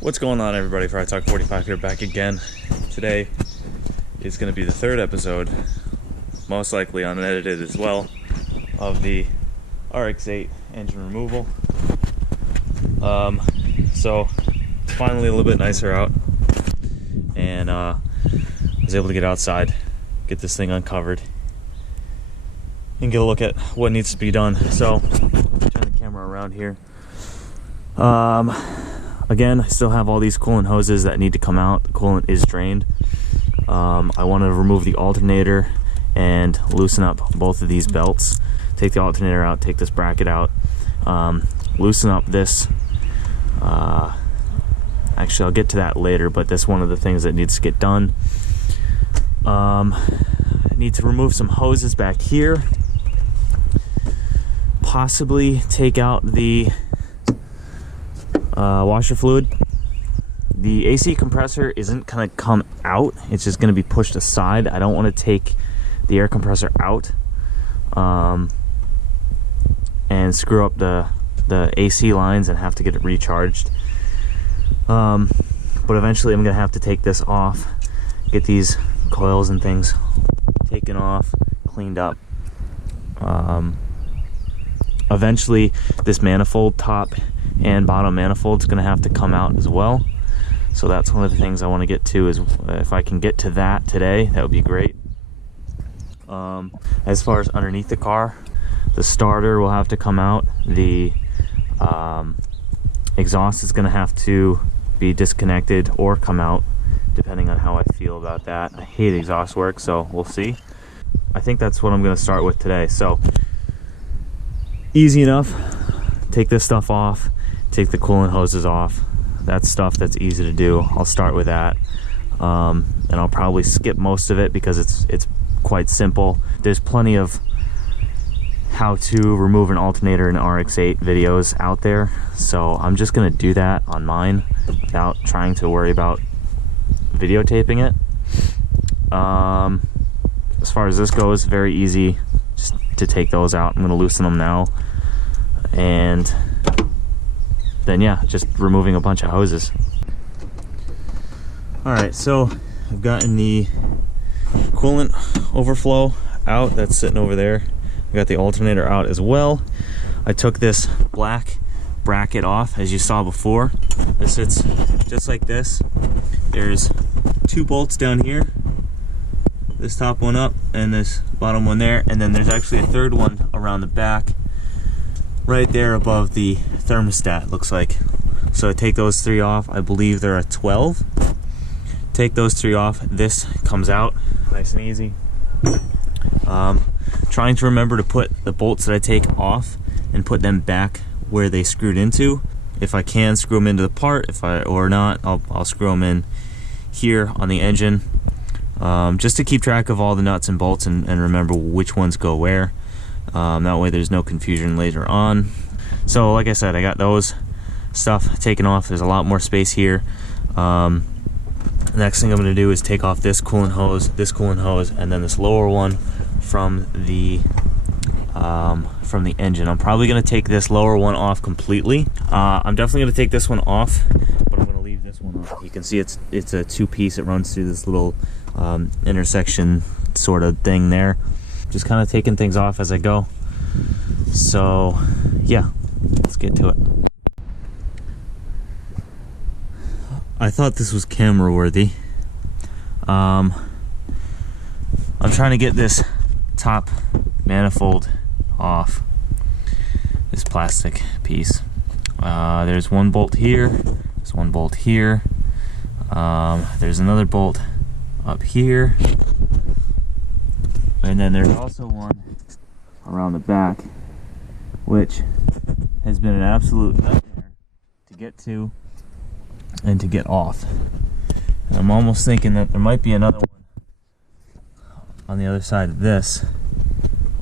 What's going on, everybody? Fry Talk 45 here, back again. Today is going to be the third episode, most likely unedited as well, of the RX8 engine removal. So it's finally a little bit nicer out, and I was able to get outside, get this thing uncovered, and get a look at what needs to be done. So turn the camera around here. Again, I still have all these coolant hoses that need to come out. The coolant is drained. I want to remove the alternator and loosen up both of these belts. Take the alternator out, take this bracket out, loosen up this. Actually, I'll get to that later, but that's one of the things that needs to get done. I need to remove some hoses back here. Possibly take out the washer fluid. The AC compressor isn't gonna come out, it's just gonna be pushed aside. I don't want to take the air compressor out and screw up the AC lines and have to get it recharged. But eventually I'm gonna have to take this off, get these coils and things taken off, cleaned up. Eventually this manifold, top and bottom manifold, is going to have to come out as well. So that's one of the things I want to get to, is if I can get to that today, that would be great. As far as underneath the car, the starter will have to come out. The exhaust is going to have to be disconnected or come out, depending on how I feel about that. I hate exhaust work, so we'll see. I think that's what I'm going to start with today. So easy enough. Take this stuff off, take the coolant hoses off. That's stuff that's easy to do. I'll start with that, and I'll probably skip most of it because it's quite simple. There's plenty of how to remove an alternator in RX8 videos out there, so I'm just gonna do that on mine without trying to worry about videotaping it. As far as this goes, very easy just to take those out. I'm gonna loosen them now, and then yeah, just removing a bunch of hoses. Alright, so I've gotten the coolant overflow out, that's sitting over there. I got the alternator out as well. I took this black bracket off, as you saw before. This sits just like this. There's two bolts down here, this top one up and this bottom one there, and then there's actually a third one around the back right there above the thermostat, looks like. So I take those three off. I believe they're a 12. Take those three off, this comes out nice and easy. Trying to remember to put the bolts that I take off and put them back where they screwed into. If I can, screw them into the part. Or not, I'll screw them in here on the engine, just to keep track of all the nuts and bolts and remember which ones go where. That way there's no confusion later on. So like I said, I got those stuff taken off. There's a lot more space here. Next thing I'm going to do is take off this coolant hose, and then this lower one from the engine. I'm probably going to take this lower one off completely. I'm definitely going to take this one off, but I'm going to leave this one on. You can see it's a two-piece. It runs through this little intersection sort of thing there. Just kind of taking things off as I go. So yeah, let's get to it. I thought this was camera worthy. I'm trying to get this top manifold off, this plastic piece. There's one bolt here, there's one bolt here, there's another bolt up here, and then there's also one around the back, which has been an absolute nightmare to get to and to get off. And I'm almost thinking that there might be another one on the other side of this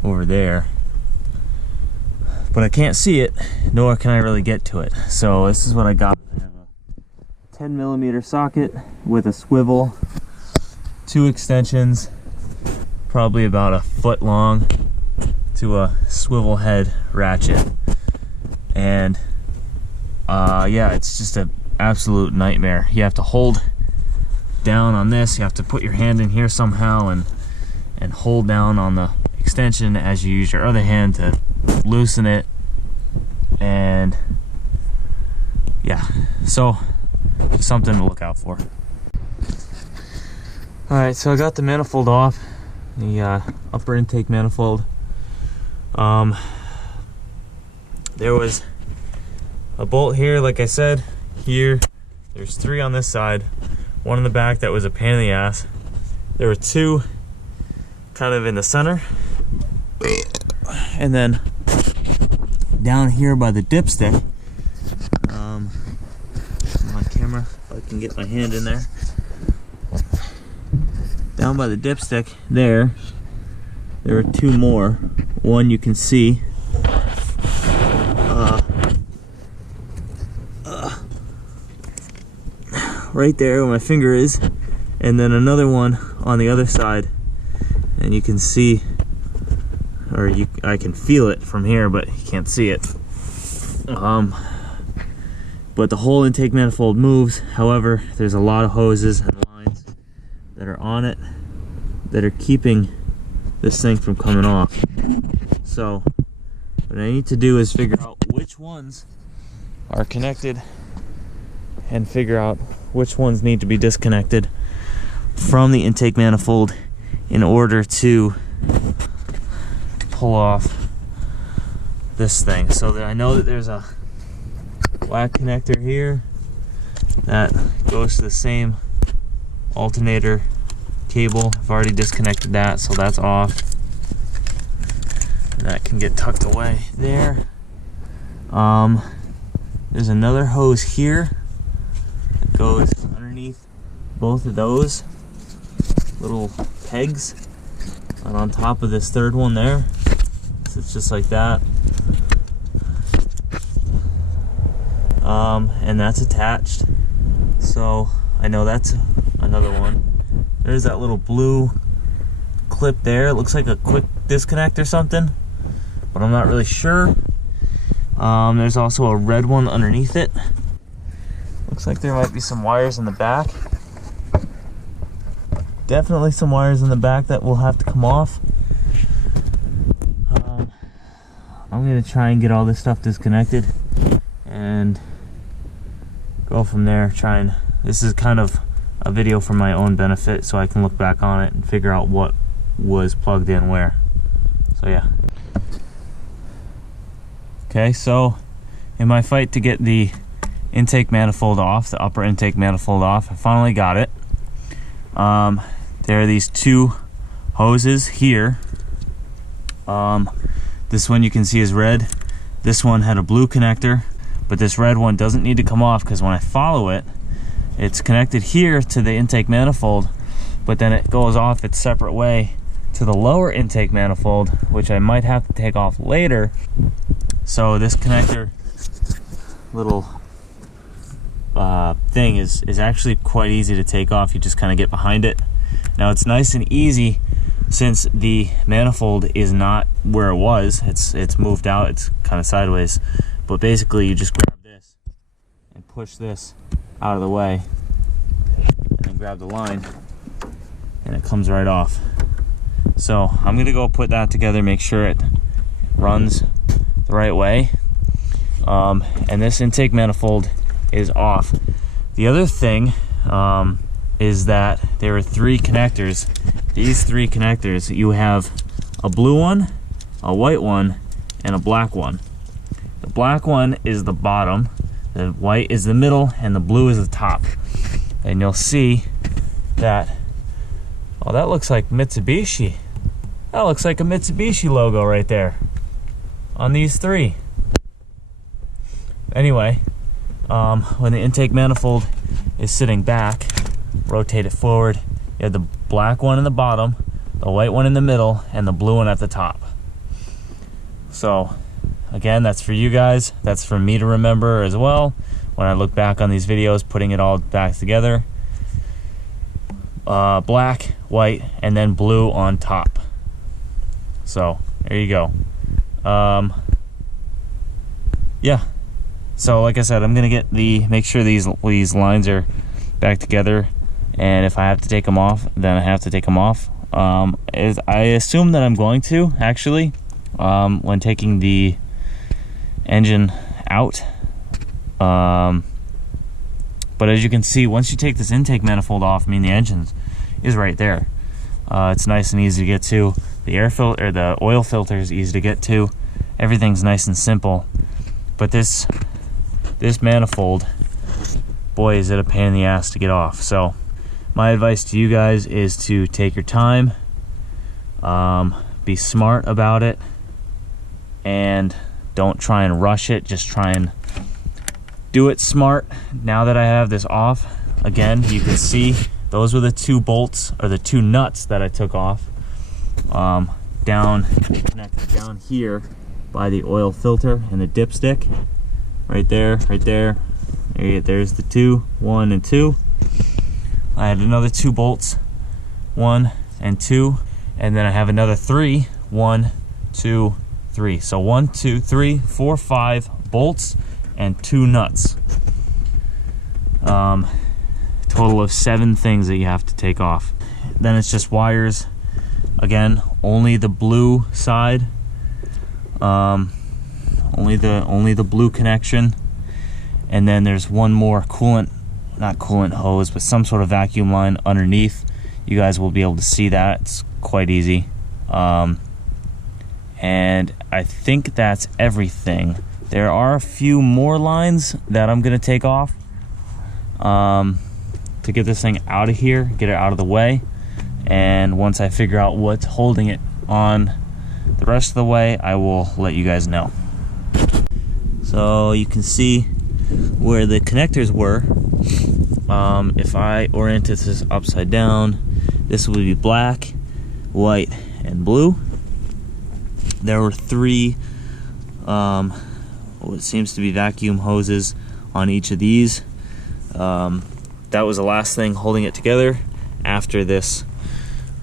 over there, but I can't see it, nor can I really get to it. So this is what I got. I have a 10mm socket with a swivel, two extensions, probably about a foot long, to a swivel head ratchet, and yeah, it's just a absolute nightmare. You have to hold down on this, you have to put your hand in here somehow and hold down on the extension as you use your other hand to loosen it. And yeah, so just something to look out for. Alright, so I got the manifold off, the upper intake manifold. There was a bolt here, like I said, here. There's 3 on this side, 1 in the back that was a pain in the ass. There were 2 kind of in the center, and then down here by the dipstick, on camera, if I can get my hand in there, down by the dipstick there are 2 more. One you can see right there where my finger is, and then another one on the other side, and you can see, or I can feel it from here, but you can't see it. But the whole intake manifold moves. However, there's a lot of hoses and lines that are on it that are keeping this thing from coming off. So what I need to do is figure out which ones are connected and figure out which ones need to be disconnected from the intake manifold in order to pull off this thing. So that I know that there's a black connector here that goes to the same alternator cable. I've already disconnected that, so that's off. And that can get tucked away there. There's another hose here that goes underneath both of those little pegs and on top of this third one there. So it's just like that. And that's attached, so I know that's another one. There's that little blue clip there. It looks like a quick disconnect or something, but I'm not really sure. There's also a red one underneath it. Looks like there might be some wires in the back. Definitely some wires in the back that will have to come off. I'm gonna try and get all this stuff disconnected and go from there. This is kind of a video for my own benefit, so I can look back on it and figure out what was plugged in where. So yeah. Okay, so in my fight to get the intake manifold off, the upper intake manifold off, I finally got it. There are these 2 hoses here. This one you can see is red. This one had a blue connector, but this red one doesn't need to come off because when I follow it, it's connected here to the intake manifold, but then it goes off its separate way to the lower intake manifold, which I might have to take off later. So this connector little thing is actually quite easy to take off. You just kind of get behind it. Now it's nice and easy since the manifold is not where it was. It's moved out, it's kind of sideways, but basically you just grab this and push this out of the way and then grab the line and it comes right off. So I'm gonna go put that together, make sure it runs the right way, and this intake manifold is off. The other thing is that there are 3 connectors. These 3 connectors, you have a blue one, a white one, and a black one. The black one is the bottom, the white is the middle, and the blue is the top. And you'll see that, oh, that looks like Mitsubishi. That looks like a Mitsubishi logo right there on these 3. Anyway, when the intake manifold is sitting back, rotate it forward. You have the black one in the bottom, the white one in the middle, and the blue one at the top. So again, that's for you guys. That's for me to remember as well when I look back on these videos, putting it all back together. Black, white, and then blue on top. So there you go. Yeah, So like I said, I'm gonna make sure these lines are back together, and if I have to take them off, then I have to take them off. I assume that I'm going to actually, when taking the engine out. But as you can see, once you take this intake manifold off, I mean, the engine is right there. It's nice and easy to get to. The air filter, or the oil filter, is easy to get to. Everything's nice and simple. But this manifold, boy, is it a pain in the ass to get off. So my advice to you guys is to take your time, be smart about it, and don't try and rush it. Just try and do it smart. Now that I have this off, again, you can see those were the 2 bolts, or the 2 nuts that I took off. Connected down here by the oil filter and the dipstick. Right there. There's the 2, 1 and 2. I had another 2 bolts, 1 and 2, and then I have another 3, 1, 2, 3. So 1, 2, 3, 4, 5 bolts and 2 nuts. Total of 7 things that you have to take off. Then it's just wires. Again, only the blue side. Only the blue connection. And then there's one more not coolant hose, but some sort of vacuum line underneath. You guys will be able to see that. It's quite easy. And I think that's everything. There are a few more lines that I'm gonna take off to get this thing out of here, get it out of the way. And once I figure out what's holding it on the rest of the way, I will let you guys know. So you can see where the connectors were. If I oriented this upside down, this would be black, white, and blue. There were 3 what seems to be vacuum hoses on each of these. That was the last thing holding it together after this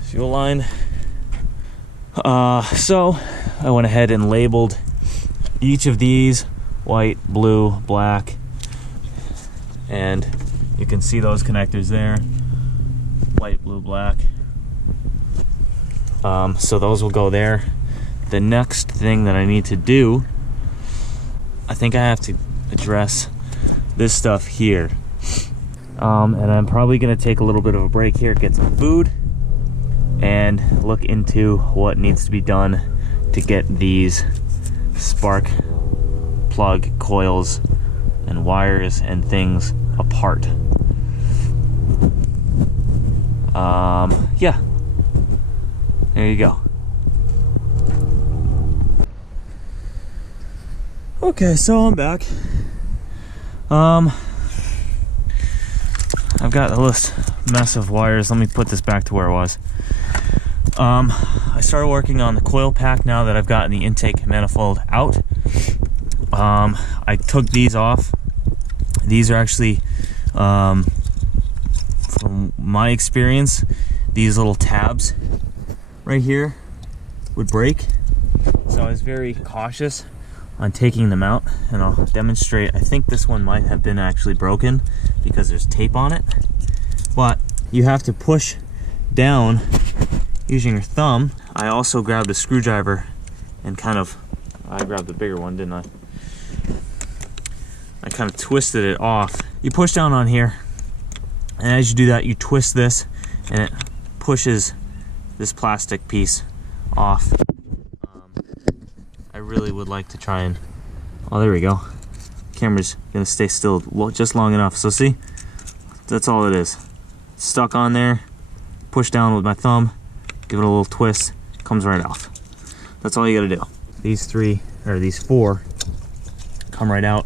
fuel line. So I went ahead and labeled each of these white, blue, black, and you can see those connectors there, white, blue, black. So those will go there. The next thing that I need to do, I think I have to address this stuff here. And I'm probably gonna take a little bit of a break here, get some food, and look into what needs to be done to get these spark plug coils and wires and things apart. Yeah, there you go. Okay, so I'm back. I've got a mess of wires. Let me put this back to where it was. I started working on the coil pack now that I've gotten the intake manifold out. I took these off. These are actually, from my experience, these little tabs right here would break. So I was very cautious on taking them out, and I'll demonstrate. I think this one might have been actually broken because there's tape on it, but you have to push down using your thumb. I also grabbed a screwdriver and I grabbed the bigger one, didn't I? I kind of twisted it off. You push down on here, and as you do that, you twist this, and it pushes this plastic piece off. I really would like to try and, oh, there we go. Camera's gonna stay still just long enough. So see, that's all it is. It's stuck on there, push down with my thumb, give it a little twist, comes right off. That's all you gotta do. These 4 come right out.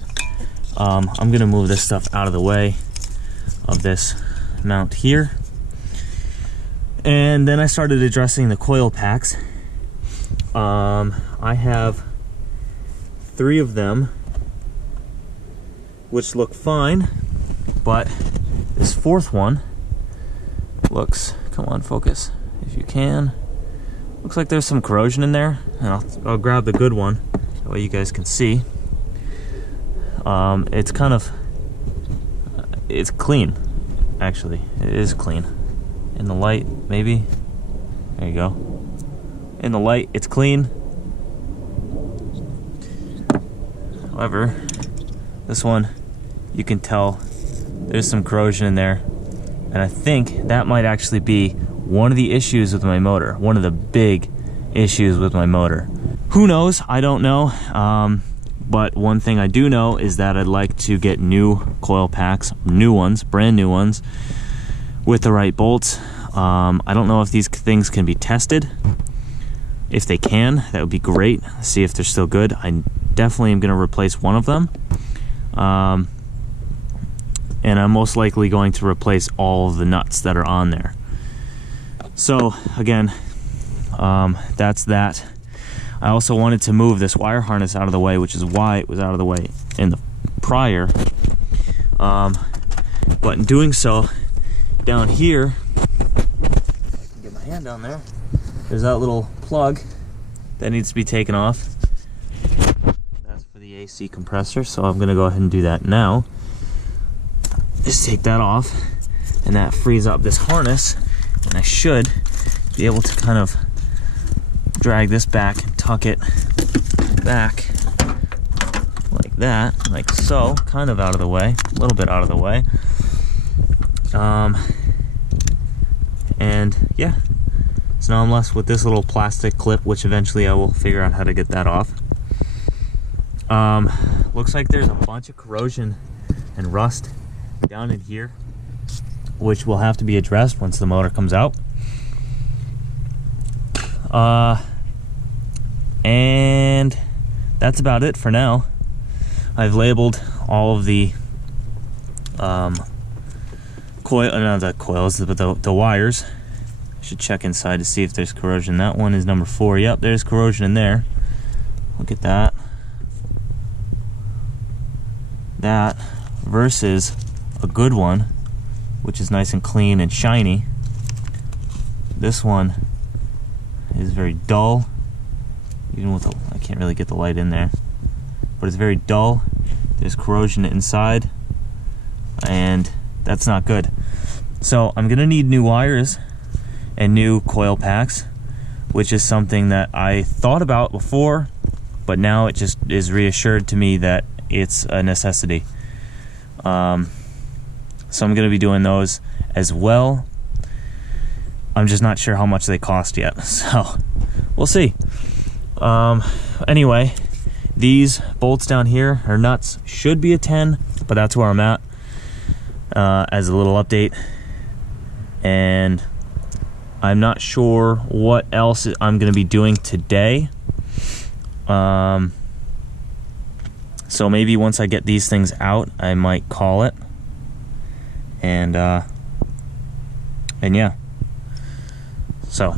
I'm gonna move this stuff out of the way of this mount here. And then I started addressing the coil packs. I have 3 of them, which look fine, but this 4th one looks, come on, focus if you can. Looks like there's some corrosion in there, and I'll grab the good one, that way you guys can see. It's kind of, it's clean, actually. It is clean. In the light, maybe. There you go. In the light, it's clean. However, this one, you can tell there's some corrosion in there. And I think that might actually be one of the issues with my motor. One of the big issues with my motor. Who knows? I don't know. But one thing I do know is that I'd like to get new coil packs, new ones, brand new ones, with the right bolts. I don't know if these things can be tested. If they can, that would be great. See if they're still good. I definitely am going to replace one of them. And I'm most likely going to replace all of the nuts that are on there. So again, that's that. I also wanted to move this wire harness out of the way, which is why it was out of the way in the prior. But in doing so, down here, if I can get my hand down there, there's that little plug that needs to be taken off. That's for the AC compressor, so I'm gonna go ahead and do that now. Just take that off, and that frees up this harness, and I should be able to kind of drag this back and tuck it back like that, like so, kind of out of the way, a little bit out of the way. And yeah, so now I'm left with this little plastic clip, which eventually I will figure out how to get that off. Looks like there's a bunch of corrosion and rust down in here, which will have to be addressed once the motor comes out. And that's about it for now. I've labeled all of the not the coils, but the wires. I should check inside to see if there's corrosion. That one is number 4. Yep, there's corrosion in there. Look at that. That versus a good one, which is nice and clean and shiny. This one is very dull. Even with I can't really get the light in there, but it's very dull. There's corrosion inside, and that's not good. So I'm gonna need new wires and new coil packs, which is something that I thought about before, but now it just is reassured to me that it's a necessity. So I'm gonna be doing those as well. I'm just not sure how much they cost yet, so we'll see. Anyway, these bolts down here, or nuts, should be a 10, but that's where I'm at, as a little update. And I'm not sure what else I'm going to be doing today. So maybe once I get these things out, I might call it. And yeah. So